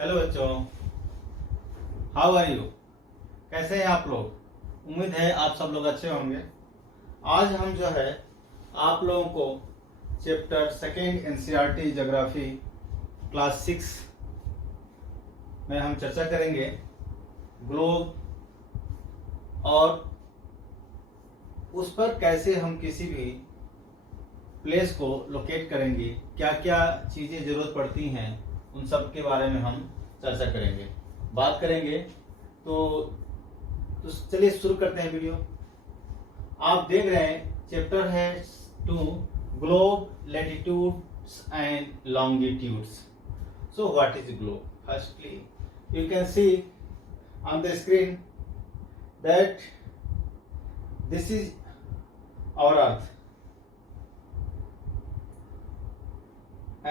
Hello बच्चों, how are you. कैसे हैं आप लोग। उम्मीद है आप सब लोग अच्छे होंगे। आज हम जो है आप लोगों को chapter second NCERT geography class 6 में हम चर्चा करेंगे ग्लोब और उस पर कैसे हम किसी भी प्लेस को लोकेट करेंगे, क्या क्या चीज़ें ज़रूरत पड़ती हैं, उन सब के बारे में हम चर्चा करेंगे, बात करेंगे। तो चलिए शुरू करते हैं वीडियो। आप देख रहे हैं चैप्टर है 2 globe latitudes and longitudes. So what is globe? Firstly you can see on the screen that this is our earth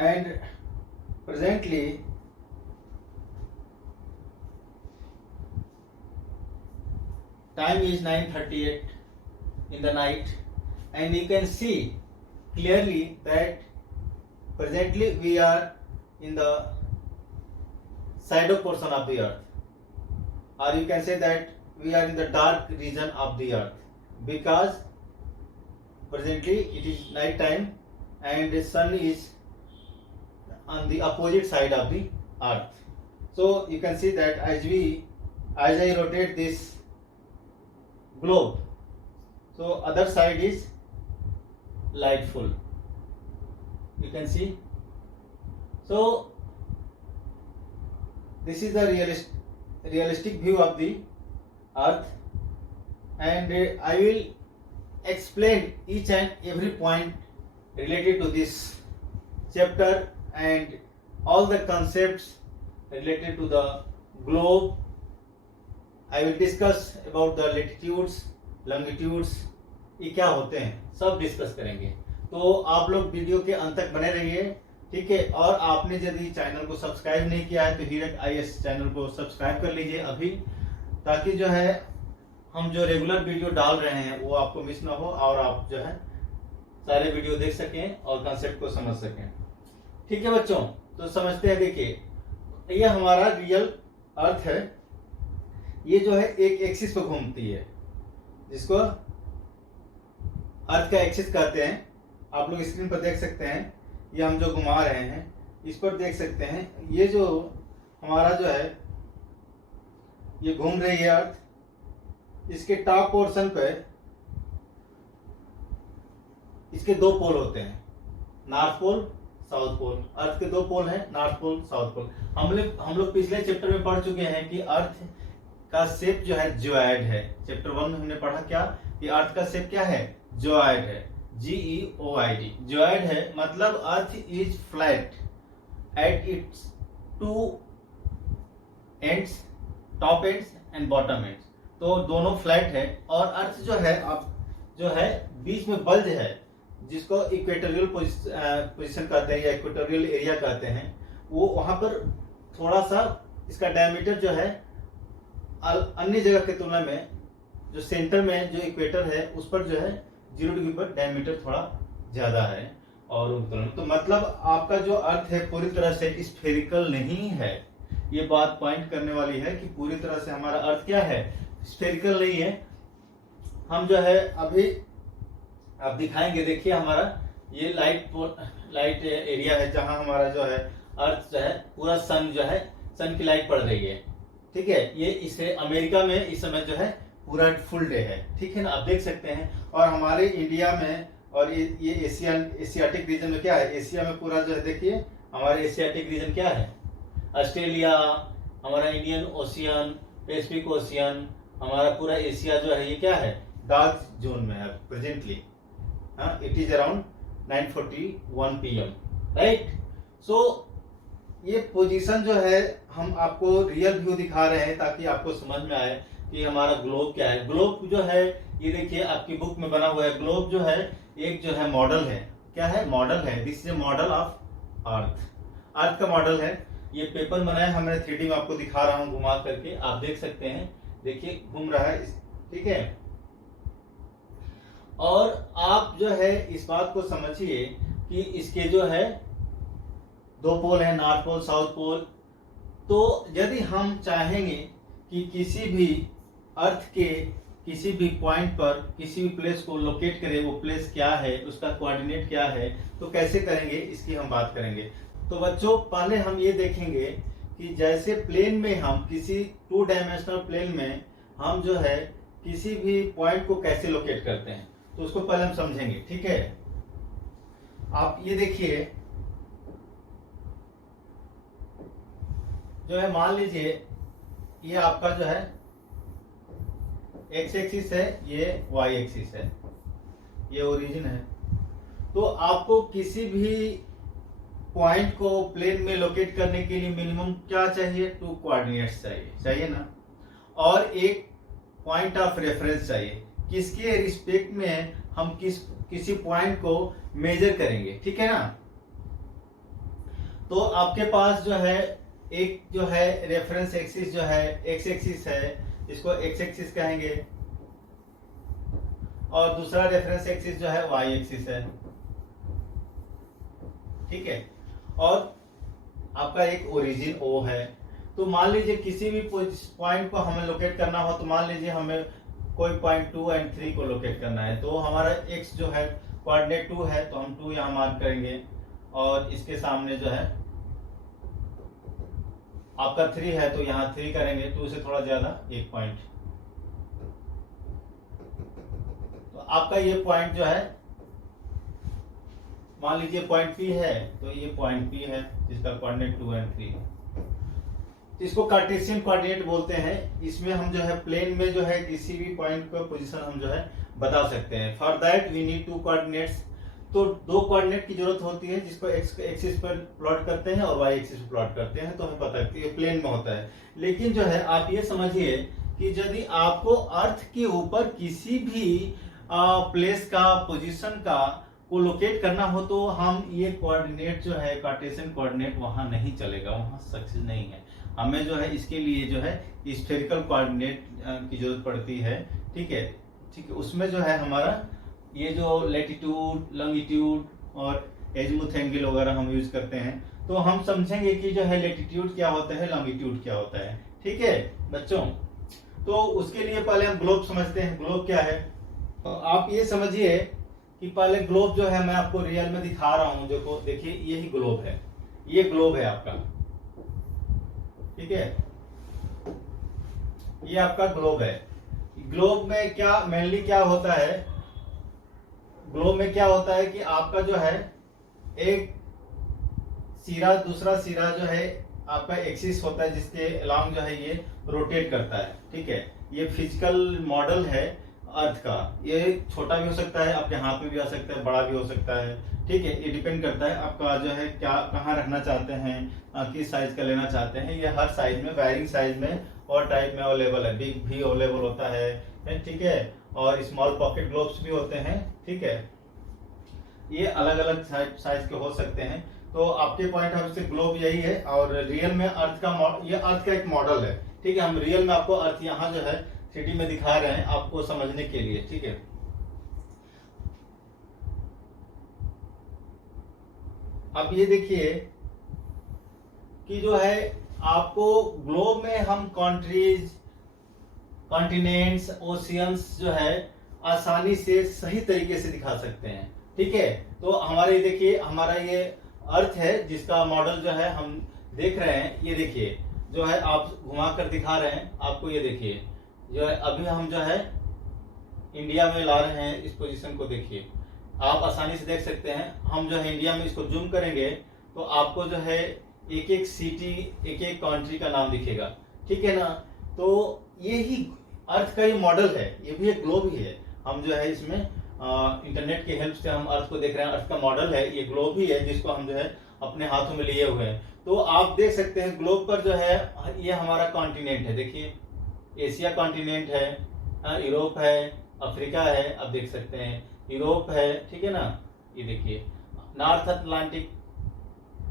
and presently time is 9:38 in the night and you can see clearly that presently we are in the shadow portion of the earth, or you can say that we are in the dark region of the earth because presently it is night time and the sun is on the opposite side of the earth. So you can see that as I rotate this globe, so other side is lightful, you can see. So this is the realistic view of the earth and I will explain each and every point related to this chapter and all the concepts related to the globe. I will discuss about the latitudes, longitudes, ये क्या होते हैं सब discuss करेंगे। तो आप लोग video के अंत तक बने रहिए, ठीक है। और आपने यदि चैनल को सब्सक्राइब नहीं किया है तो हीरक आईएएस चैनल को सब्सक्राइब कर लीजिए अभी, ताकि जो है हम जो रेगुलर वीडियो डाल रहे हैं वो आपको मिस ना हो और आप जो है सारे वीडियो देख सकें और कंसेप्ट को समझ सकें, ठीक है बच्चों। तो समझते हैं। देखिए ये हमारा रियल अर्थ है, ये जो है एक एक्सिस पे घूमती है जिसको अर्थ का एक्सिस कहते हैं। आप लोग स्क्रीन पर देख सकते हैं, ये हम जो घुमा रहे हैं इस पर देख सकते हैं। ये जो हमारा जो है ये घूम रही है अर्थ, इसके टॉप पोर्शन पे इसके दो पोल होते हैं, नॉर्थ पोल साउथ पोल। अर्थ के दो पोल हैं, नॉर्थ पोल साउथ पोल। हम लोग पिछले चैप्टर में पढ़ चुके हैं कि अर्थ का शेप जो है जियोइड है। चैप्टर 1 में हमने पढ़ा क्या कि अर्थ का शेप क्या है, जियोइड है, GEOID, जियोइड है। मतलब earth is flat at its two ends, top ends and bottom ends. तो दोनों फ्लैट है और अर्थ जो है अब जो है बीच में बल्ज है, जिसको इक्वेटोरियल पोजीशन कहते हैं या इक्वेटोरियल एरिया कहते हैं। वो वहां पर थोड़ा सा इसका डायमीटर जो है अन्य जगह के तुलना में जो सेंटर में जो इक्वेटर है उस पर जो है 0 डिग्री पर डायमीटर थोड़ा ज्यादा है और तो मतलब आपका जो अर्थ है पूरी तरह से स्फेरिकल नहीं है। ये बात पॉइंट करने वाली है कि पूरी तरह से हमारा अर्थ क्या है, स्फेरिकल नहीं है। हम जो है अभी आप दिखाएंगे, देखिए हमारा ये लाइट एरिया है जहां हमारा जो है अर्थ जो है पूरा सन जो है सन की लाइट पड़ रही है, ठीक है। ये इसे अमेरिका में इस समय जो है पूरा फुल डे है, ठीक है ना, आप देख सकते हैं। और हमारे इंडिया में और ये एशियाटिक रीजन में क्या है, एशिया में पूरा जो है देखिए हमारे एशियाटिक रीजन क्या है, ऑस्ट्रेलिया, हमारा इंडियन ओशियन, पैसिफिक ओशियन, हमारा पूरा एशिया जो है ये क्या है डार्क जोन में है presently. It is around 9:41 PM, right. So ये पोजीशन जो है हम आपको रियल व्यू दिखा रहे हैं ताकि आपको समझ में आए कि हमारा ग्लोब क्या है। ग्लोब जो है ये देखिए आपकी बुक में बना हुआ है। ग्लोब जो है एक जो है मॉडल है, क्या है, मॉडल है। This is a model of earth, earth का मॉडल है। ये पेपर बनाया है, मैंने 3D में आपको दिखा रहा हूँ घुमा करके, आप देख सकते हैं। देखिए घूम रहा है, ठीक है। और आप जो है इस बात को समझिए कि इसके जो है दो पोल है, नॉर्थ पोल साउथ पोल, तो यदि हम चाहेंगे कि किसी भी अर्थ के किसी भी पॉइंट पर किसी भी प्लेस को लोकेट करें, वो प्लेस क्या है, उसका कोऑर्डिनेट क्या है, तो कैसे करेंगे इसकी हम बात करेंगे। तो बच्चों पहले हम ये देखेंगे कि जैसे प्लेन में हम किसी 2 डायमेंशनल प्लेन में हम जो है किसी भी पॉइंट को कैसे लोकेट करते हैं, तो उसको पहले हम समझेंगे। ठीक है, आप ये देखिए, जो है मान लीजिए ये आपका जो है एक्स एक्सिस है, ये वाई एक्सिस है, ये ओरिजिन है। तो आपको किसी भी पॉइंट को प्लेन में लोकेट करने के लिए मिनिमम क्या चाहिए, 2 कोऑर्डिनेट्स चाहिए ना, और एक पॉइंट ऑफ रेफरेंस चाहिए, किसके रिस्पेक्ट में हम किसी पॉइंट को मेजर करेंगे। ठीक है ना, तो आपके पास जो है एक जो है रेफरेंस एक्सिस जो है एक्स एक्सिस है, इसको एक्स एक्सिस कहेंगे, और दूसरा रेफरेंस एक्सिस जो है वाई एक्सिस है। ठीक है, और आपका एक ओरिजिन ओ है। तो मान लीजिए किसी भी पॉइंट को हमें लोकेट करना हो, तो मान लीजिए हमें कोई पॉइंट 2 और 3 को लोकेट करना है, तो हमारा एक्स जो है कोऑर्डिनेट 2 है, तो हम 2 यहां मार्क करेंगे, और इसके सामने जो है आपका 3 है, तो यहाँ 3 करेंगे, 2 से थोड़ा ज्यादा 1 पॉइंट। तो आपका ये पॉइंट जो है मान लीजिए पॉइंट P है, तो ये पॉइंट P है जिसका कोऑर्डिनेट 2 और 3 है। तो इसको कार्टेशियन कोऑर्डिनेट बोलते हैं। इसमें हम जो है प्लेन में जो है किसी भी पॉइंट का पोजीशन हम जो है बता सकते हैं। For that we need 2 coordinates. तो 2 कोऑर्डिनेट की जरूरत होती है, जिसको एक्स एक्सिस पर प्लॉट करते हैं और वाई एक्सिस पर प्लॉट करते हैं, तो हमें पता है ये प्लेन में होता है। लेकिन जो है आप ये समझिए कि यदि आपको अर्थ के ऊपर किसी भी प्लेस का पोजीशन का को लोकेट करना हो, तो हम ये कोऑर्डिनेट जो है कार्टेशियन कोऑर्डिनेट वहां नहीं चलेगा, वहां सक्सेस नहीं है। हमें जो है इसके लिए जो है स्फेरिकल कोऑर्डिनेट की जरूरत पड़ती है। ठीक है, ठीक है, उसमें जो है हमारा ये जो लैटिट्यूड, लॉन्गिट्यूड और एजीमुथ एंगल वगैरह हम यूज करते हैं। तो हम समझेंगे कि जो है लैटिट्यूड क्या होता है, लॉन्गिट्यूड क्या होता है। ठीक है बच्चों, तो उसके लिए पहले हम ग्लोब समझते हैं। ग्लोब क्या है, तो आप ये समझिए कि पहले ग्लोब जो है मैं आपको रियल में दिखा रहा हूं। जो देखिए यही ग्लोब है, ये ग्लोब है आपका। ठीक है, ये आपका ग्लोब है। ग्लोब में क्या मेनली क्या होता है, ग्लोब में क्या होता है कि आपका जो है एक सिरा दूसरा सिरा जो है आपका एक्सिस होता है, जिसके अलोंग जो है ये रोटेट करता है। ठीक है, ये फिजिकल मॉडल है अर्थ का। ये छोटा भी हो सकता है, आपके हाथ में भी आ सकता है, बड़ा भी हो सकता है। ठीक है, ये डिपेंड करता है आपका जो है क्या कहाँ रखना चाहते हैं, किस साइज का लेना चाहते हैं। ये हर साइज में, वायरिंग साइज में और टाइप में अवेलेबल है। बिग भी अवेलेबल होता है, ठीक है, और स्मॉल पॉकेट ग्लोब्स भी होते हैं। ठीक है, ये अलग अलग साइज के हो सकते हैं। तो आपके पॉइंट ऑफ व्यू से ग्लोब यही है, और रियल में अर्थ का ये अर्थ का एक मॉडल है। ठीक है, हम रियल में आपको अर्थ यहाँ जो है 3D में दिखा रहे हैं आपको समझने के लिए। ठीक है, अब ये देखिए कि जो है आपको ग्लोब में हम कंट्रीज, कॉन्टिनेंट्स, ओशियंस जो है आसानी से सही तरीके से दिखा सकते हैं। ठीक है, तो हमारे देखिए हमारा ये अर्थ है जिसका मॉडल जो है हम देख रहे हैं। ये देखिए जो है आप घुमा कर दिखा रहे हैं आपको। ये देखिए जो है अभी हम जो है इंडिया में ला रहे हैं, इस पोजीशन को देखिए, आप आसानी से देख सकते हैं। हम जो है इंडिया में इसको जूम करेंगे तो आपको जो है एक एक सिटी, एक एक कंट्री का नाम दिखेगा। ठीक है ना, तो ये ही अर्थ का ये मॉडल है, ये भी एक ग्लोब ही है। हम जो है इसमें इंटरनेट के हेल्प से हम अर्थ को देख रहे हैं। अर्थ का मॉडल है, ये ग्लोब ही है जिसको हम जो है अपने हाथों में लिए हुए हैं। तो आप देख सकते हैं ग्लोब पर जो है ये हमारा कॉन्टिनेंट है। देखिए एशिया कॉन्टिनेंट है, यूरोप है, अफ्रीका है, आप देख सकते हैं यूरोप है। ठीक है ना, ये देखिए north Atlantic,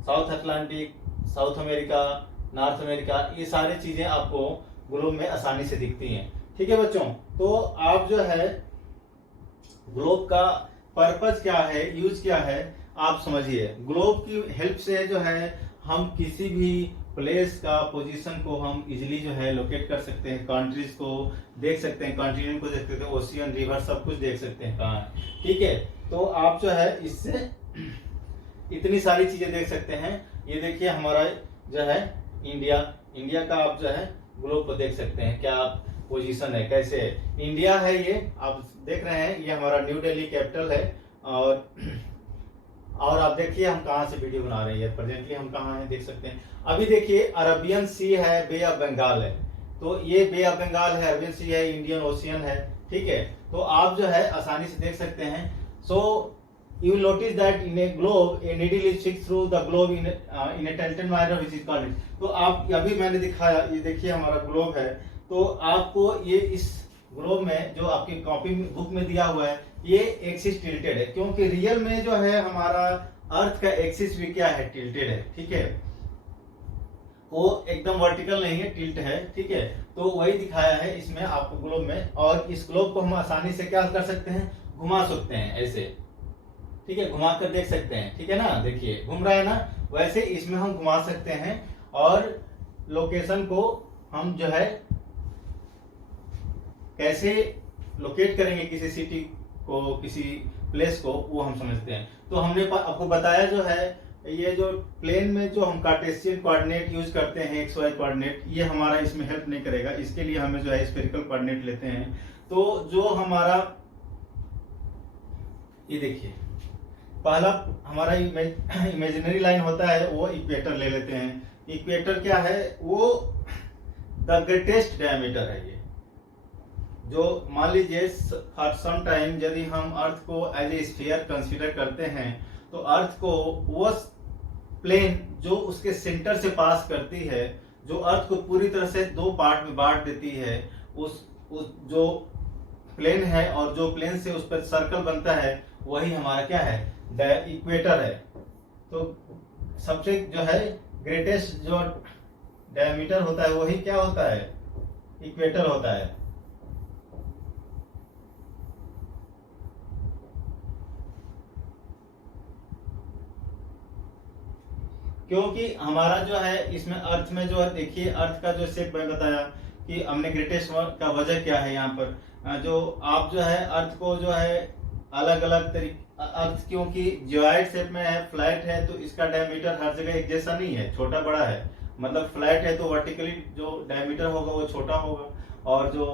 south Atlantic, south America, north America, ये सारी चीजें आपको ग्लोब में आसानी से दिखती हैं। ठीक है बच्चों, तो आप जो है ग्लोब का पर्पज क्या है, यूज क्या है, आप समझिए। ग्लोब की हेल्प से जो है हम किसी भी प्लेस का पोजीशन को हम इजीली जो है लोकेट कर सकते हैं, कंट्रीज को देख सकते हैं, कॉन्टिनेंट को देख सकते हैं, ओशियन, रिवर सब कुछ देख सकते हैं कहाँ है। ठीक है, तो आप जो है इससे इतनी सारी चीजें देख सकते हैं। ये देखिए हमारा जो है इंडिया का आप जो है ग्लोब को देख सकते हैं, क्या पोजीशन है, कैसे है। इंडिया है ये, आप देख रहे हैं, ये हमारा न्यू दिल्ली कैपिटल है। और आप देखिए हम कहाँ से वीडियो बना रहे हैं, प्रेजेंटली हम कहाँ हैं देख सकते हैं। अभी देखिए अरबियन सी है, बे ऑफ बंगाल है, तो ये बे ऑफ बंगाल है, अरबियन सी है, इंडियन ओशियन है। ठीक है, तो आप जो है आसानी से देख सकते हैं। सो you will notice that in a globe a needle is fixed through the globe in a tilted manner which is called it। तो आप अभी मैंने दिखाया, ये देखिए हमारा ग्लोब है, तो आपको ये इस ग्लोब में जो आपकी कॉपी बुक में दिया हुआ है ये एक्सिस टिल्टेड है, क्योंकि रियल में जो है हमारा अर्थ का एक्सिस भी क्या है, टिल्टेड है। ठीक है, वो एकदम वर्टिकल नहीं है, टिल्ट है। ठीक है, तो वही दिखाया है इसमें आपको ग्लोब में। और इस ग्लोब को हम आसानी से क्या कर सकते हैं, घुमा सकते हैं ऐसे। ठीक है, घुमा कर देख सकते हैं। ठीक है ना, देखिए घूम रहा है ना, वैसे इसमें हम घुमा सकते हैं। और लोकेशन को हम जो है कैसे लोकेट करेंगे किसी सिटी को, किसी प्लेस को, वो हम समझते हैं। तो हमने आपको बताया जो है, ये जो प्लेन में जो हम कार्टेशियन कोऑर्डिनेट यूज करते हैं, एक्स वाई कोऑर्डिनेट, ये हमारा इसमें हेल्प नहीं करेगा। इसके लिए हमें जो है स्फेरिकल कोऑर्डिनेट लेते हैं। तो जो हमारा ये देखिए पहला हमारा इमेजिनरी लाइन होता है, वो इक्वेटर ले लेते हैं। इक्वेटर क्या है, वो द ग्रेटेस्ट डायमीटर है। ये जो मान लीजिए फॉर सम टाइम यदि हम अर्थ को एज ए स्फीयर कंसीडर करते हैं, तो अर्थ को वो प्लेन जो उसके सेंटर से पास करती है, जो अर्थ को पूरी तरह से दो पार्ट में बांट देती है, उस जो प्लेन है और जो प्लेन से उस पर सर्कल बनता है, वही हमारा क्या है, इक्वेटर है। तो सबसे जो है ग्रेटेस्ट जो डायमीटर होता है वही क्या होता है, इक्वेटर होता है। क्योंकि हमारा जो है इसमें अर्थ में जो है, देखिए अर्थ का जो शेप मैं बताया कि हमने ग्रेटेस्ट का वजह क्या है। यहाँ पर जो आप जो है अर्थ को जो है अलग अलग तरीके, अर्थ क्योंकि जियोइड शेप में है, फ्लैट है, तो इसका डायमीटर हर जगह एक जैसा नहीं है, छोटा बड़ा है। मतलब फ्लैट है तो वर्टिकली जो डायमीटर होगा वो छोटा होगा, और जो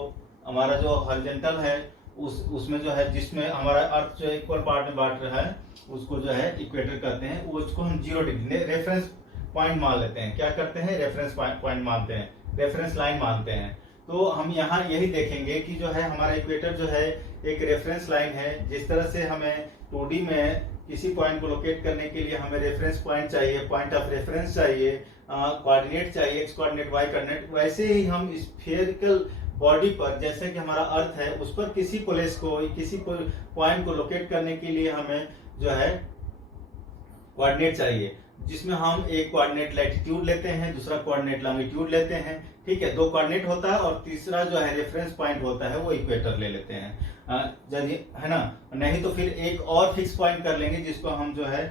हमारा जो हॉरिजॉन्टल है उसमें जो है, जिसमें हमारा अर्थ जो इक्वल पार्ट में बांट रहा है, उसको जो है इक्वेटर कहते हैं। उसको हम 0 डिग्री रेफरेंस पॉइंट मान लेते हैं। क्या करते हैं, रेफरेंस पॉइंट मानते हैं, रेफरेंस लाइन मानते हैं। तो हम यहाँ यही देखेंगे कि जो है हमारा इक्वेटर जो है एक रेफरेंस लाइन है। जिस तरह से हमें 2D में किसी पॉइंट को लोकेट करने के लिए हमें रेफरेंस पॉइंट चाहिए, पॉइंट ऑफ रेफरेंस चाहिए, कोऑर्डिनेट चाहिए, एक्स कोऑर्डिनेट, वाई कोऑर्डिनेट, वैसे ही हम स्फेरिकल बॉडी पर, जैसे कि हमारा अर्थ है, उस पर किसी प्लेस को, किसी पॉइंट को लोकेट करने के लिए हमें जो है कोऑर्डिनेट चाहिए, जिसमें हम एक कोऑर्डिनेट लैटिट्यूड लेते हैं, दूसरा कोऑर्डिनेट लॉन्गिट्यूड लेते हैं। ठीक है, 2 कोऑर्डिनेट होता है, और तीसरा जो है रेफरेंस पॉइंट होता है, वो इक्वेटर ले लेते हैं, है ना। नहीं तो फिर एक और फिक्स पॉइंट कर लेंगे, जिसको हम जो है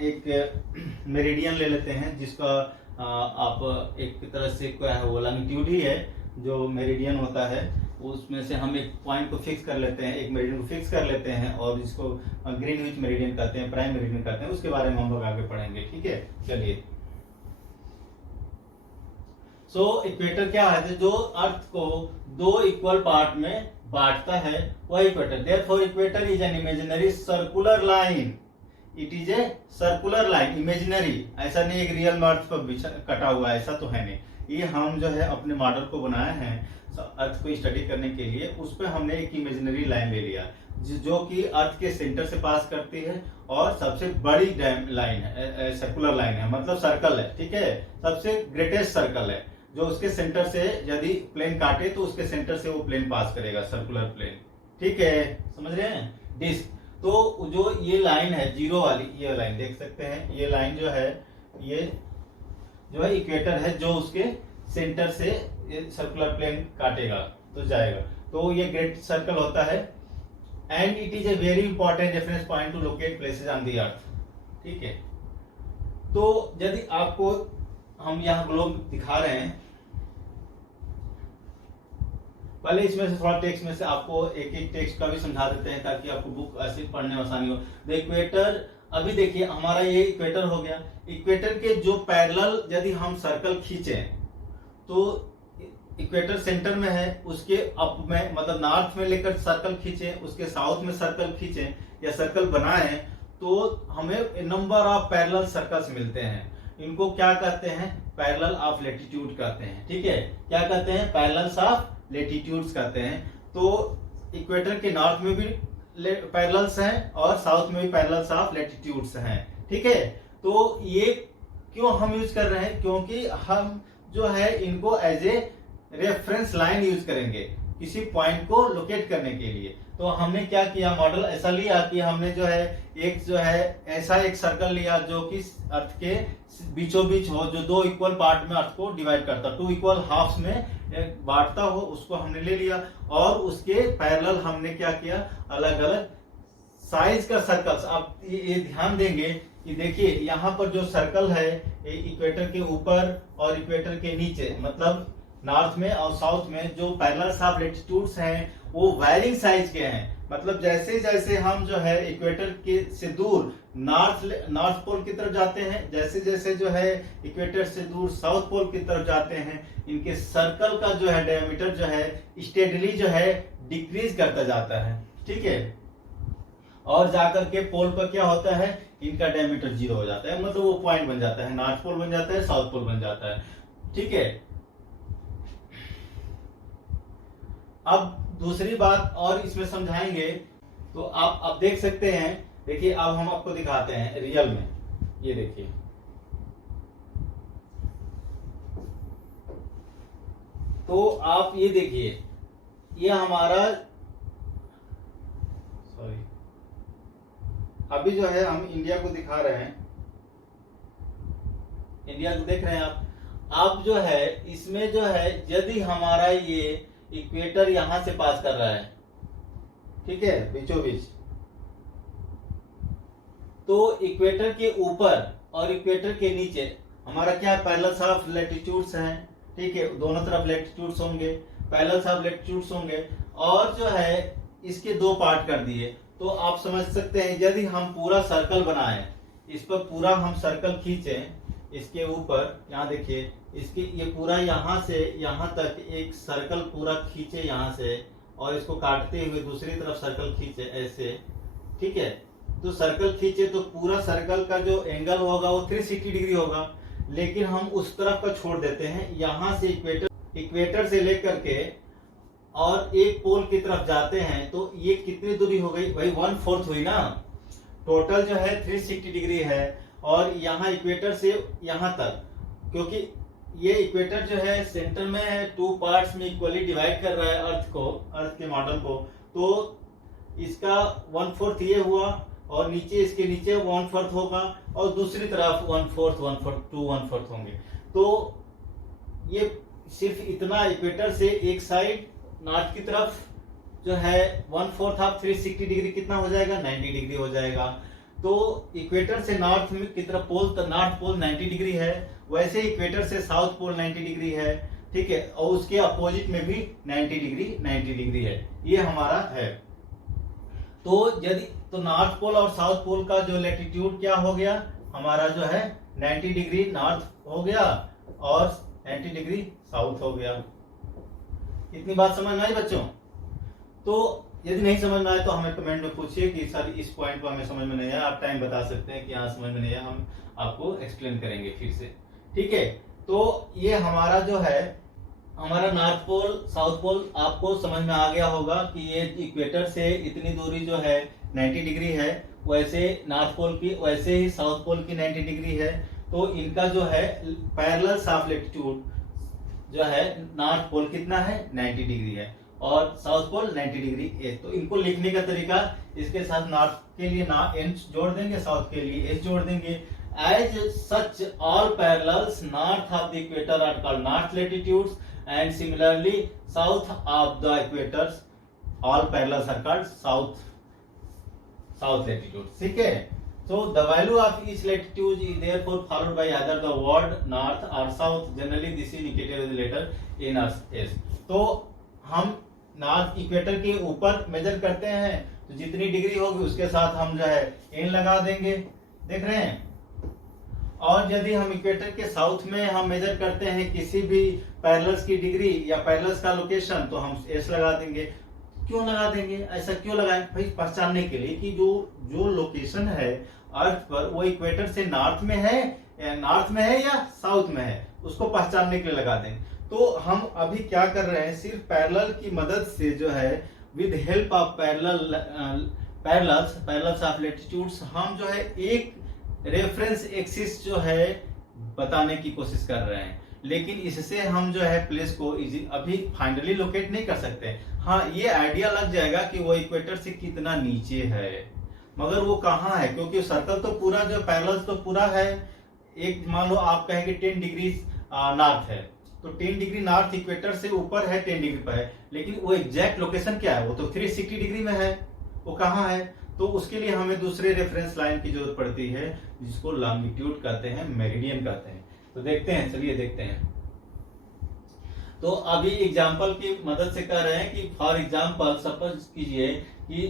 एक मेरिडियन ले लेते हैं, जिसका आप एक तरह से क्या है, वो लॉन्गिट्यूड ही है जो मेरिडियन होता है। उसमें से हम एक पॉइंट को फिक्स कर लेते हैं, एक मेरिडियन को फिक्स कर लेते हैं, और जिसको ग्रीनविच मेरिडियन कहते हैं, प्राइम मेरिडियन कहते हैं। उसके बारे में हम लोग आगे पढ़ेंगे। ठीक है, चलिए। सो इक्वेटर क्या है, जो अर्थ को 2 इक्वल पार्ट में बांटता है, वह equator. Therefore equator is an imaginary circular line. It is a circular line, imaginary, ऐसा नहीं एक रियल में अर्थ पर कटा हुआ है, ऐसा तो है नहीं। ये हम जो है अपने मॉडल को बनाए हैं अर्थ को स्टडी करने के लिए, उस पर हमने एक इमेजिनरी लाइन ले लिया, जो कि अर्थ के सेंटर से पास करती है, और सबसे बड़ी लाइन है, सर्कुलर लाइन है, मतलब सर्कल है। ठीक है, सबसे ग्रेटेस्ट सर्कल है, जो उसके सेंटर से यदि प्लेन काटे तो उसके सेंटर से वो प्लेन पास करेगा, सर्कुलर प्लेन। ठीक है, समझ रहे हैं, डिस्क। तो जो ये लाइन है 0 वाली, ये लाइन देख सकते हैं, ये लाइन जो है, ये जो है इक्वेटर है, जो उसके सेंटर से सर्कुलर प्लेन काटेगा तो जाएगा। तो ये ग्रेट सर्कल होता है, and it is a very important reference point two locate places on the earth. ठीक है, तो यदि आपको हम यहाँ ग्लोब दिखा रहे हैं। पहले इसमें से थोड़ा टेक्स्ट में से आपको एक एक टेक्स्ट का भी समझा देते हैं ताकि आपको बुक ऐसे पढ़ने में आसानी हो। द इक्वेटर, अभी देखिए हमारा ये इक्वेटर हो गया। इक्वेटर के जो पैरेलल यदि हम सर्कल खींचें तो इक्वेटर सेंटर में है, उसके अप में मतलब नॉर्थ में लेकर सर्कल खींचें, उसके साउथ में सर्कल खींचें या सर्कल बनाएं तो हमें नंबर ऑफ पैरेलल सर्कल्स मिलते हैं। इनको क्या कहते हैं? पैरेलल ऑफ लैटिट्यूड कहते हैं। ठीक है, क्या कहते हैं? पैरेलल्स ऑफ लैटिट्यूड्स कहते हैं। तो इक्वेटर के नॉर्थ में भी पैरेलल्स हैं और साउथ में भी पैरेलल्स ऑफ लैटिट्यूड्स हैं। ठीक है, तो ये क्यों हम यूज कर रहे हैं? क्योंकि हम जो है इनको as a reference line use करेंगे किसी पॉइंट को लोकेट करने के लिए। तो हमने क्या किया, मॉडल ऐसा लिया कि हमने जो है ऐसा एक सर्कल लिया जो कि अर्थ के बीचों बीच हो, जो दो इक्वल पार्ट में अर्थ को डिवाइड करता, टू इक्वल हाफ्स में बांटता हो, उसको हमने ले लिया और उसके पैरेलल हमने क्या किया, अलग अलग साइज का सर्कल्स। आप ये ध्यान देंगे कि देखिए यहाँ पर जो सर्कल है इक्वेटर के ऊपर और इक्वेटर के नीचे, मतलब नॉर्थ में और साउथ में जो पैरेलल्स ऑफ लैटिट्यूड्स हैं वो वैरिंग साइज के हैं। मतलब जैसे जैसे हम जो है इक्वेटर के से दूर नॉर्थ पोल की तरफ जाते हैं, जैसे जैसे जो है इक्वेटर से दूर साउथ पोल की तरफ जाते हैं, इनके सर्कल का जो है डायमीटर जो है स्टेडली जो है डिक्रीज करता जाता है। ठीक है, और जाकर के पोल पर क्या होता है, इनका डायमीटर 0 हो जाता है, मतलब वो पॉइंट बन जाता है, नॉर्थ पोल बन जाता है, साउथ पोल बन जाता है। ठीक है, अब दूसरी बात और इसमें समझाएंगे तो आप देख सकते हैं। देखिए अब हम आपको दिखाते हैं रियल में, ये देखिए तो आप ये देखिए, ये हमारा सॉरी अभी जो है हम इंडिया को दिखा रहे हैं, इंडिया को देख रहे हैं आप जो है इसमें जो है यदि हमारा ये इक्वेटर यहां से पास कर रहा है, ठीक है, बीचों बीच, तो इक्वेटर के ऊपर और इक्वेटर के नीचे हमारा क्या पैरेलल्स ऑफ लैटिट्यूड्स हैं। ठीक है, दोनों तरफ लैटिट्यूड्स होंगे, पैरेलल्स ऑफ लैटिट्यूड्स होंगे, और जो है इसके दो पार्ट कर दिए। तो आप समझ सकते हैं यदि हम पूरा सर्कल बनाएं, इस पर पूरा हम सर्कल खींचें, इसके ऊपर यहाँ देखिए इसके ये पूरा यहाँ से यहाँ तक एक सर्कल पूरा खींचे यहाँ से, और इसको काटते हुए दूसरी तरफ सर्कल खींचे ऐसे। ठीक है, तो सर्कल खींचे तो पूरा सर्कल का जो एंगल होगा वो 360 डिग्री होगा, लेकिन हम उस तरफ का छोड़ देते हैं, यहाँ से इक्वेटर से लेकर के और एक पोल की तरफ जाते हैं, तो ये कितनी दूरी हो गई भाई, 1/4 हुई ना। टोटल जो है 360 डिग्री है, और यहाँ इक्वेटर से यहाँ तक, क्योंकि ये इक्वेटर जो है सेंटर में है, टू पार्ट्स में इक्वली डिवाइड कर रहा है अर्थ के मॉडल को, तो इसका 1/4 ये हुआ, और नीचे इसके नीचे 1/4 होगा, और दूसरी तरफ 1/4 1/4 होंगे। तो ये सिर्फ इतना इक्वेटर से एक साइड नॉर्थ की तरफ जो है 1/4 ऑफ 360 डिग्री कितना हो जाएगा, 90 डिग्री हो जाएगा। तो इक्वेटर से नॉर्थ में की तरफ पोल, तो नॉर्थ पोल 90 डिग्री है, वैसे इक्वेटर से साउथ पोल 90 डिग्री है। ठीक है, और उसके अपोजिट में भी 90 डिग्री है, ये हमारा है। तो यदि तो नॉर्थ पोल और साउथ पोल का जो लैटिट्यूड क्या हो गया, हमारा जो है 90 डिग्री नॉर्थ हो गया और 90 डिग्री साउथ हो गया। इतनी बात समझ में आई बच्चों? तो यदि नहीं समझ में आए तो हमें कमेंट में पूछिए कि सर इस पॉइंट को हमें समझ में नहीं आया, आप टाइम बता सकते हैं कि हाँ समझ में नहीं आया, हम आपको एक्सप्लेन करेंगे फिर से। ठीक है, तो ये हमारा जो है हमारा नॉर्थ पोल साउथ पोल आपको समझ में आ गया होगा कि ये इक्वेटर से इतनी दूरी जो है 90 डिग्री है, वैसे नॉर्थ पोल की वैसे ही साउथ पोल की 90 डिग्री है। तो इनका जो है पैरेलल्स ऑफ लैटिट्यूड जो है नॉर्थ पोल कितना है, 90 डिग्री है, और साउथ पोल 90 डिग्री है। तो इनको लिखने का तरीका, इसके साथ नॉर्थ के लिए एन जोड़ देंगे, साउथ के लिए एस जोड़ देंगे। As such all parallels north of the equator are called north latitudes, and similarly south of the equators all parallels are called south latitudes. ठीक है, So the value of each latitude is therefore followed by either the word north or south. Generally this is indicated with the letter N or S. तो हम north equator के ऊपर major करते हैं, तो जितनी डिग्री होगी उसके साथ हम जो है N लगा देंगे, देख रहे हैं। और यदि हम इक्वेटर के साउथ में हम मेजर करते हैं किसी भी पैरेलल्स की डिग्री या पैरेलल्स का लोकेशन, तो हम S लगा देंगे। क्यों लगा देंगे, ऐसा क्यों लगाएं भाई? पहचानने के लिए कि जो लोकेशन है अर्थ पर वो इक्वेटर से नॉर्थ में है या साउथ में है, उसको पहचानने के लिए लगा दें। तो हम अभी क्या कर रहे हैं, सिर्फ पैरेलल की मदद से जो है with help of parallels of latitudes हम जो है एक रेफरेंस एक्सिस जो है बताने की कोशिश कर रहे हैं। लेकिन इससे हम जो है प्लेस को अभी फाइनली लोकेट नहीं कर सकते। हाँ, ये आइडिया लग जाएगा कि वो इक्वेटर से कितना नीचे है, मगर वो कहाँ है, क्योंकि सर्कल तो पूरा जो पैरेलल तो पूरा है। एक मान लो आप कहेंगे 10 डिग्री नॉर्थ है, तो 10 डिग्री नॉर्थ इक्वेटर से ऊपर है, 10 डिग्री पर है, लेकिन वो एग्जैक्ट लोकेशन क्या है, वो तो 360 डिग्री में है, वो कहाँ है? तो उसके लिए हमें दूसरे रेफरेंस लाइन की जरूरत पड़ती है, जिसको लॉन्गिट्यूड कहते हैं, मेरिडियन कहते हैं। तो देखते हैं, चलिए देखते हैं। तो अभी एग्जाम्पल की मदद से कह रहे हैं कि फॉर एग्जाम्पल सपोज कीजिए कि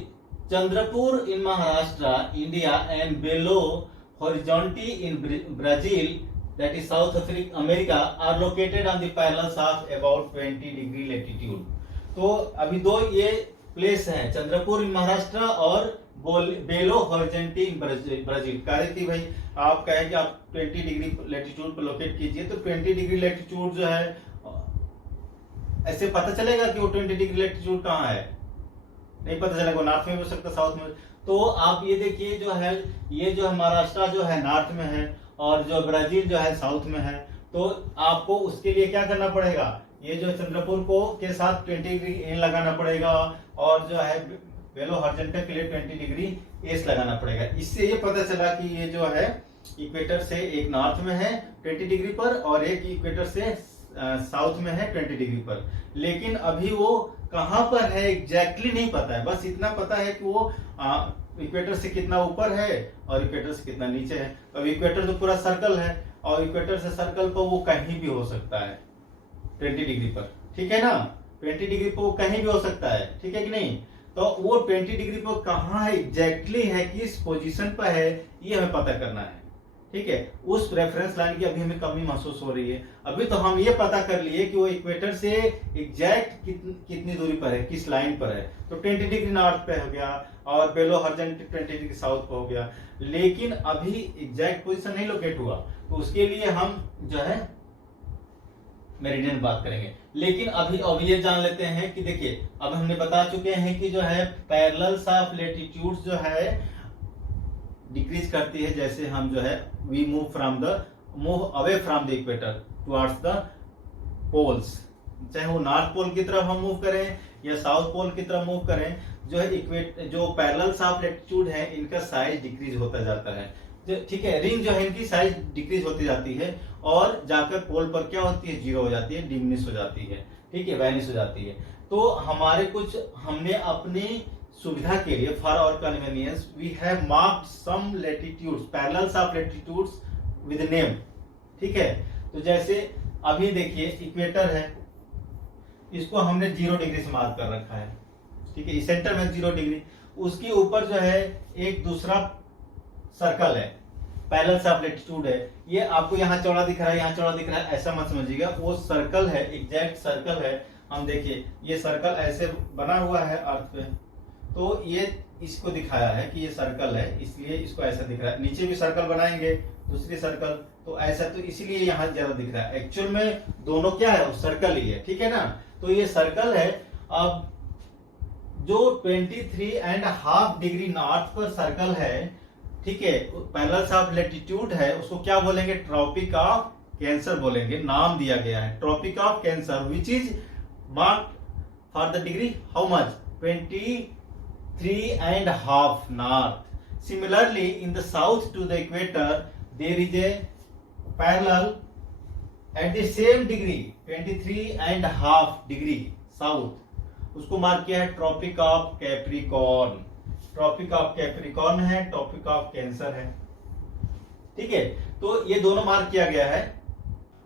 Chandrapur in Maharashtra India and Belo Horizonte in Brazil that is South America are located on the parallels of about 20 degree latitude. तो अभी दो ये प्लेस हैं, चंद्रपुर इन महाराष्ट्र और बेलो हॉरिजॉन्टी इन ब्राजील। कह रहे कि भाई आप कहें कि आप 20 डिग्री लैटिट्यूड पर लोकेट कीजिए, तो 20 डिग्री लैटिट्यूड जो है ऐसे पता चलेगा कि वो 20 डिग्री लैटिट्यूड कहाँ है? नहीं पता चलेगा, नॉर्थ में भी हो सकता है, साउथ में। तो आप ये देखिए जो है, ये जो है महाराष्ट्र जो है नॉर्थ में है और जो ब्राजील जो है साउथ में है। तो आपको उसके लिए क्या करना पड़ेगा, ये जो चंद्रपुर को के साथ 20 डिग्री एन लगाना पड़ेगा और जो है बेलो हॉरिजॉन्टल के लिए 20 डिग्री एस लगाना पड़ेगा। इससे ये पता चला कि ये जो है इक्वेटर से एक नॉर्थ में है 20 डिग्री पर और एक इक्वेटर से साउथ में है 20 डिग्री पर। लेकिन अभी वो कहां पर है एग्जैक्टली नहीं पता है, बस इतना पता है कि वो इक्वेटर से कितना ऊपर है और इक्वेटर से कितना नीचे है। अब इक्वेटर तो पूरा सर्कल है और इक्वेटर से सर्कल पर वो कहीं भी हो सकता है 20 डिग्री पर, ठीक है ना? 20 डिग्री पर वो कहीं भी हो सकता है, ठीक है कि नहीं? तो वो 20 डिग्री पर कहाँ है एग्जैक्टली है, किस पोजीशन पर है, ये हमें पता करना है, ठीक है? उस रेफरेंस लाइन की अभी हमें कमी महसूस हो रही है। अभी तो हम ये पता कर लिए कि वो इक्वेटर से एग्जैक्ट कितनी दूरी पर है, किस लाइन पर है। तो 20 डिग्री नॉर्थ पे हो गया और बेलो हॉरिजॉन्टल 20 डिग्री साउथ पे हो गया, लेकिन अभी एग्जैक्ट पोजीशन नहीं लोकेट हुआ। तो उसके लिए हम जो है मेरिडियन बात करेंगे। लेकिन अभी ये जान लेते हैं कि देखिए, अब हमने बता चुके हैं कि जो है पैरेलल्स ऑफ लैटिट्यूड्स जो है डिक्रीज करती है जैसे हम जो है we move away from the equator towards the poles. चाहे वो नॉर्थ पोल की तरफ हम मूव करें या साउथ पोल की तरफ मूव करें, जो है जो पैरेलल्स ऑफ लैटिट्यूड है इनका साइज डिक्रीज होता जाता है, ठीक है? रिंग जो है इनकी साइज डिक्रीज होती जाती है और जाकर पोल पर क्या होती है, जीरो हो जाती है, डिमिनिश हो जाती है, ठीक है, वैनिश हो जाती है। तो हमारे कुछ हमने अपनी सुविधा के लिए for our convenience we have marked some latitudes parallels of latitudes with name, ठीक है? तो जैसे अभी देखिए इक्वेटर है, इसको हमने 0 डिग्री से मार्क कर रखा है, ठीक है? सेंटर में 0 डिग्री, उसके ऊपर जो है एक दूसरा सर्कल है, पैरेलल्स ऑफ लैटिट्यूड है। ये आपको यहाँ चौड़ा दिख रहा है, यहाँ चौड़ा दिख रहा है, ऐसा मत समझिएगा, वो सर्कल है, एग्जैक्ट सर्कल है। हम देखिए ये सर्कल ऐसे बना हुआ है अर्थ पे, तो ये इसको दिखाया है कि ये सर्कल है, इसलिए इसको ऐसा दिख रहा है। नीचे भी सर्कल बनाएंगे, दूसरी सर्कल, तो ऐसा, तो इसीलिए यहाँ ज्यादा दिख रहा है। एक्चुअल में दोनों क्या है, सर्कल ही है, ठीक है ना? तो ये सर्कल है। अब जो 23.5 डिग्री नॉर्थ पर सर्कल है, ठीक है, पैरेलल्स ऑफ लैटिट्यूड है, उसको क्या बोलेंगे, ट्रॉपिक ऑफ कैंसर बोलेंगे, नाम दिया गया है tropic of Cancer, which is marked for the degree how much 23.5 north. Similarly, in the south to the equator, there is a parallel at the same degree, 23.5 degree south. उसको mark किया है tropic of Capricorn, Tropic of Capricorn है, tropic of Cancer है। ठीक है, तो ये दोनों मार्क किया गया है।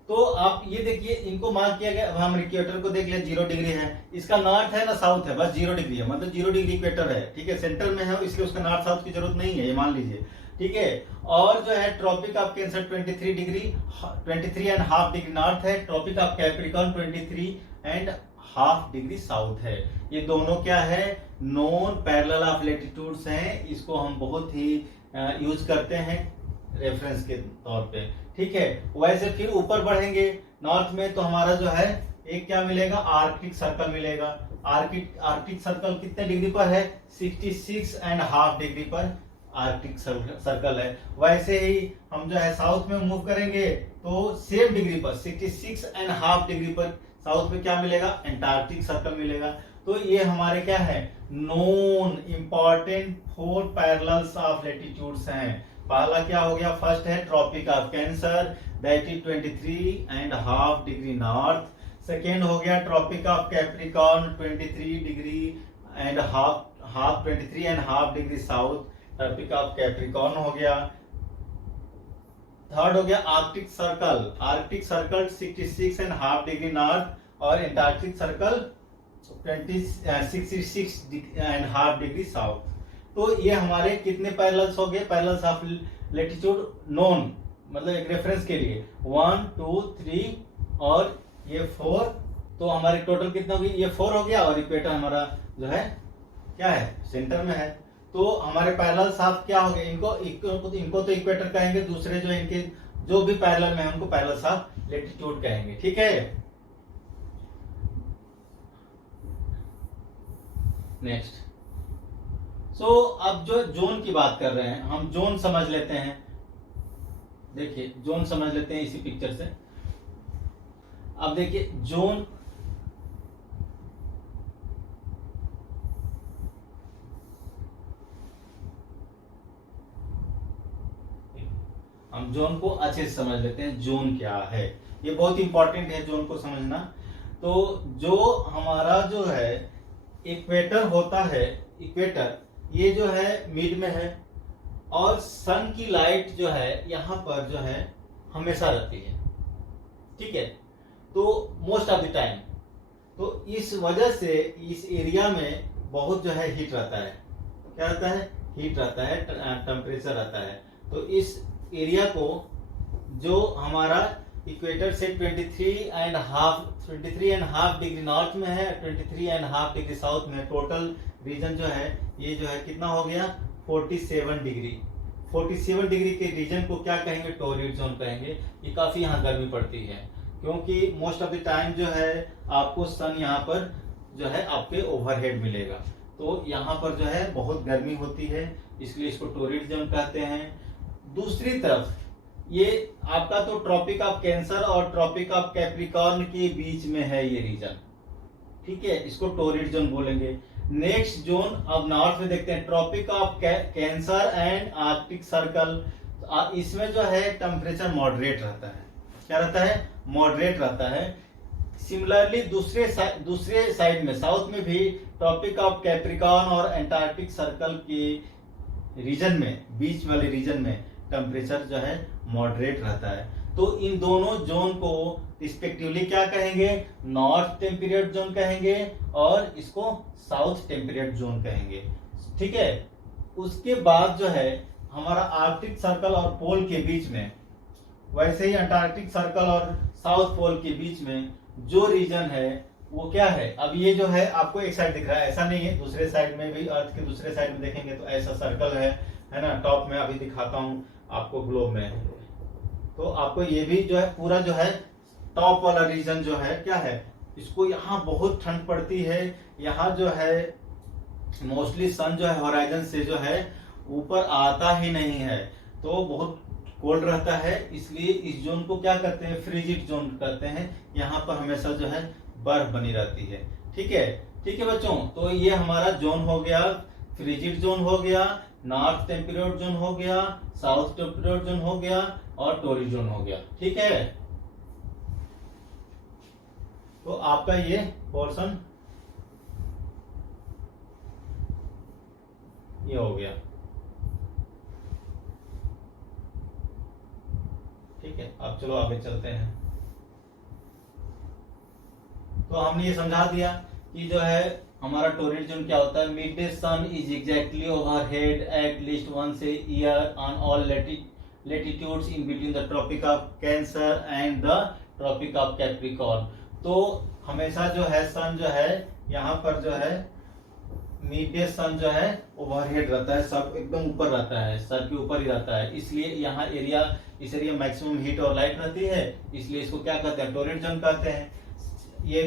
तो आप ये देखिए, इनको मार्क किया गया। हम इक्वेटर को देख लिया, 0 डिग्री है। इसका नॉर्थ है ना साउथ है, बस 0 डिग्री है, मतलब 0 डिग्री इक्वेटर है। ठीक है, सेंटर में है, इसलिए उसका नॉर्थ साउथ की जरूरत नहीं है, ये मान लीजिए। ठीक है, और जो है tropic of cancer 23 degree, 23.5 degree north है। Tropic of Capricorn 23.5 degree south है। ये दोनों क्या है, नॉन पैरेलल ऑफ लैटिट्यूड्स हैं। इसको हम बहुत ही यूज करते हैं रेफरेंस के तौर पे। ठीक है, वैसे फिर ऊपर बढ़ेंगे नॉर्थ में, तो हमारा जो है एक क्या मिलेगा, आर्कटिक सर्कल मिलेगा। आर्कटिक सर्कल कितने डिग्री पर है, 66.5 डिग्री पर आर्कटिक सर्कल है। वैसे ही हम जो है साउथ में मूव करेंगे तो सेम डिग्री पर 66.5 डिग्री पर साउथ में क्या मिलेगा, एंटार्क्टिक सर्कल मिलेगा। तो ये हमारे क्या है, known important 4 parallels of latitudes हैं। पहला क्या हो गया, फर्स्ट है tropic of Cancer, that is 23.5 degree north. Second हो गया Tropic of Capricorn 23.5 degree south, Tropic of Capricorn हो गया। थर्ड हो गया आर्कटिक सर्कल 66.5 डिग्री नॉर्थ और एंटार्क्टिक सर्कल 66.5 डिग्री साउथ। तो ये हमारे कितने पैरेलल्स हो गए, पैरेलल्स ऑफ लैटिट्यूड नोन, मतलब एक रेफरेंस के लिए 1 2 3 और ये 4। तो हमारे टोटल कितना हो गया, ये 4 हो गया और इक्वेटर हमारा जो है क्या है, सेंटर में है। तो हमारे पैरेलल्स ऑफ क्या हो गए, इनको तो इक्वेटर कहेंगे, दूसरे जो इनके जो भी पैरेलल में है उनको पैरेलल्स ऑफ लैटिट्यूड कहेंगे। ठीक है, नेक्स्ट। सो अब जो जोन की बात कर रहे हैं, हम जोन समझ लेते हैं। देखिए जोन समझ लेते हैं इसी पिक्चर से। अब देखिए जोन, हम जोन को अच्छे से समझ लेते हैं। जोन क्या है, ये बहुत इंपॉर्टेंट है जोन को समझना। तो जो हमारा जो है इक्वेटर होता है, इक्वेटर ये जो है मिड में है और सन की लाइट जो है यहाँ पर जो है हमेशा रहती है। ठीक है, तो मोस्ट ऑफ द टाइम, तो इस वजह से इस एरिया में बहुत जो है हीट रहता है। क्या रहता है, हीट रहता है, टेम्परेचर रहता है। तो इस एरिया को जो हमारा इक्वेटर से 23.5 डिग्री नॉर्थ में है, 23.5 डिग्री साउथ में, टोटल रीजन जो है ये जो है कितना हो गया, 47 डिग्री। 47 डिग्री के रीजन को क्या कहेंगे, टोरिड जोन कहेंगे। ये काफी यहाँ गर्मी पड़ती है क्योंकि मोस्ट ऑफ द टाइम जो है आपको सन यहाँ पर जो है आपके ओवरहेड मिलेगा। तो यहाँ पर जो है बहुत गर्मी होती है, इसलिए इसको टोरिड जोन कहते हैं। दूसरी तरफ ये आपका तो ट्रॉपिक ऑफ कैंसर और ट्रॉपिक ऑफ कैप्रिकॉर्न के बीच में है ये रीजन। ठीक है, इसको टोरिड जोन बोलेंगे। नेक्स्ट जोन अब नॉर्थ में देखते हैं, Tropic of Cancer and Arctic Circle. इसमें जो है टेम्परेचर मॉडरेट रहता है। क्या रहता है, मॉडरेट रहता है। सिमिलरली दूसरे साइड में साउथ में भी ट्रॉपिक ऑफ कैप्रिकॉर्न और एंटार्क्टिक सर्कल के रीजन में, बीच वाले रीजन में टेम्परेचर जो है मॉडरेट रहता है। तो इन दोनों जोन को रिस्पेक्टिवली क्या कहेंगे, नॉर्थ टेम्परेट जोन कहेंगे और इसको साउथ टेम्परेट जोन कहेंगे। ठीक है, उसके बाद जो है हमारा आर्कटिक सर्कल और पोल के बीच में, वैसे ही अंटार्कटिक सर्कल और साउथ पोल के बीच में जो रीजन है वो क्या है। अब ये जो है आपको एक साइड दिख रहा है, ऐसा नहीं है, दूसरे साइड में भी, अर्थ के दूसरे साइड में देखेंगे तो ऐसा सर्कल है ना। टॉप में अभी दिखाता हूं आपको ग्लोब में, तो आपको ये भी जो है पूरा जो है टॉप वाला रीजन जो है क्या है, इसको यहाँ बहुत ठंड पड़ती है। यहाँ जो है मोस्टली सन जो है होराइजन से जो है ऊपर आता ही नहीं है, तो बहुत कोल्ड रहता है। इसलिए इस जोन को क्या करते हैं, फ्रिजिड जोन कहते हैं। यहाँ पर हमेशा जो है बर्फ बनी रहती है। ठीक है, ठीक है बच्चों, तो ये हमारा जोन हो गया, फ्रिजिड जोन हो गया, नॉर्थ टेम्परेट जोन हो गया, साउथ टेम्परेट जोन हो गया और टोरिड जोन हो गया। ठीक है, तो आपका ये पोर्शन ये हो गया। ठीक है, अब चलो आगे चलते हैं। तो हमने ये समझा दिया कि जो है हमारा टोरिड जोन क्या होता है। Midday sun is exactly overhead at least once a year on all latitudes in between the Tropic of Cancer and the Tropic of Capricorn. तो हमेशा जो है सन जो है यहाँ पर जो है मिड डे सन जो है ओवरहेड रहता है, सब एकदम ऊपर रहता है, सर के ऊपर ही रहता है, इसलिए यहाँ एरिया, इस एरिया मैक्सिमम हीट और लाइट रहती है, इसलिए इसको क्या कहते हैं, टोरिड जोन कहते हैं। ये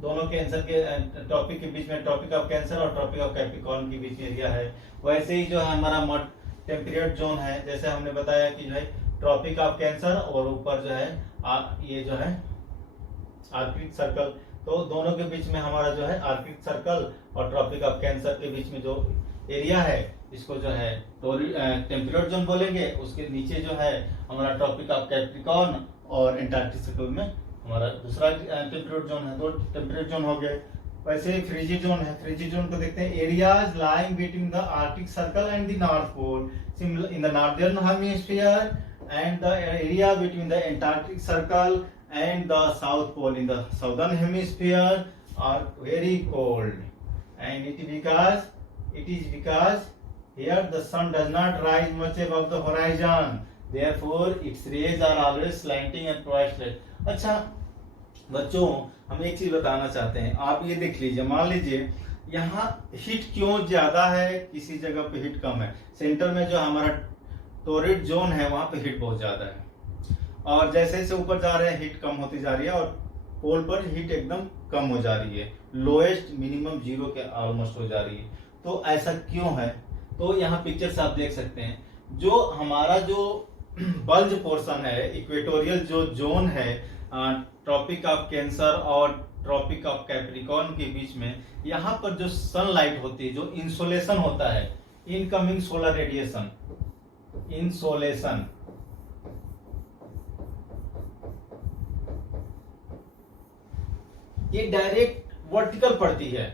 दोनों कैंसर के टॉपिक के बीच में, टॉपिक ऑफ कैंसर और टॉपिक ऑफ कैप्रिकॉर्न के बीच में एरिया है। वैसे ही जो है हमारा टेम्परेट जोन है, जैसे हमने बताया कि जो है ट्रॉपिक ऑफ कैंसर और ऊपर जो है ये जो है आर्कटिक सर्कल, तो दोनों के बीच में हमारा जो है आर्कटिक सर्कल और ट्रॉपिक ऑफ कैंसर के बीच में जो एरिया है इसको जो है टेम्परेट जोन बोलेंगे। उसके नीचे जो है हमारा ट्रॉपिक ऑफ कैप्रिकॉर्न और एंटार्क्टिक सर्कल में हमारा दूसरा टेम्परेट जोन है। दो टेम्परेट जोन हो गए। वैसे ही फ्रिजिड जोन है, फ्रिजिड जोन को देखते हैं, areas lying between the Arctic Circle and the North Pole in the northern hemisphere and the area between the Antarctic Circle and the south pole in the southern hemisphere are very cold, and it is because here the sun does not rise much above the horizon, therefore its rays are always slanting and provides light. अच्छा बच्चों, हम एक चीज बताना चाहते हैं, आप ये देख लीजिए, मान लीजिए यहाँ हीट क्यों ज्यादा है, किसी जगह पे हीट कम है। सेंटर में जो हमारा टोरिड जोन है वहां पे हीट बहुत ज्यादा है, और जैसे जैसे ऊपर जा रहे हैं हीट कम होती जा रही है, और पोल पर हीट एकदम कम हो जा रही है, लोएस्ट मिनिमम जीरो के ऑलमोस्ट हो जा रही है। तो ऐसा क्यों है? तो यहाँ पिक्चर्स आप देख सकते हैं, जो हमारा जो बल्ज पोर्शन है, इक्वेटोरियल जो जोन है ट्रॉपिक ऑफ कैंसर और ट्रॉपिक ऑफ कैप्रिकॉर्न के बीच में, यहाँ पर जो सनलाइट होती है, जो इंसोलेशन होता है, इनकमिंग सोलर रेडिएशन, इंसोलेशन, ये डायरेक्ट वर्टिकल पड़ती है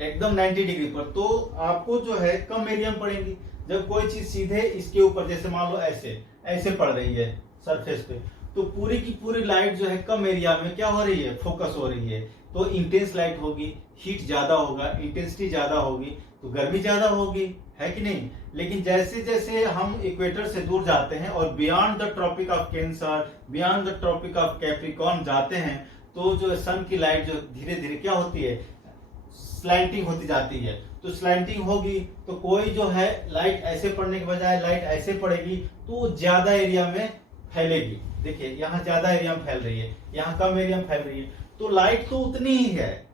एकदम 90 डिग्री पर, तो आपको जो है कम एरिया में पड़ेगी। जब कोई चीज सीधे इसके ऊपर, जैसे मान लो ऐसे ऐसे पड़ रही है सरफेस पे, तो पूरी की पूरी लाइट जो है कम एरिया में क्या हो रही है, फोकस हो रही है, तो इंटेंस लाइट होगी, हीट ज्यादा होगा, इंटेंसिटी ज्यादा होगी, तो गर्मी ज्यादा होगी, है कि नहीं। लेकिन जैसे जैसे हम इक्वेटर से दूर जाते हैं और beyond the Tropic of Cancer, beyond the Tropic of Capricorn जाते हैं, तो जो सन की लाइट जो धीरे धीरे क्या होती है, स्लैंटिंग होती जाती है। तो स्लैंटिंग होगी तो कोई जो है लाइट ऐसे पड़ने के बजाय लाइट ऐसे पड़ेगी, तो ज्यादा एरिया में फैलेगी। देखिए यहाँ ज्यादा एरिया में फैल रही है, यहाँ कम एरिया में फैल रही है, तो लाइट तो उतनी ही है,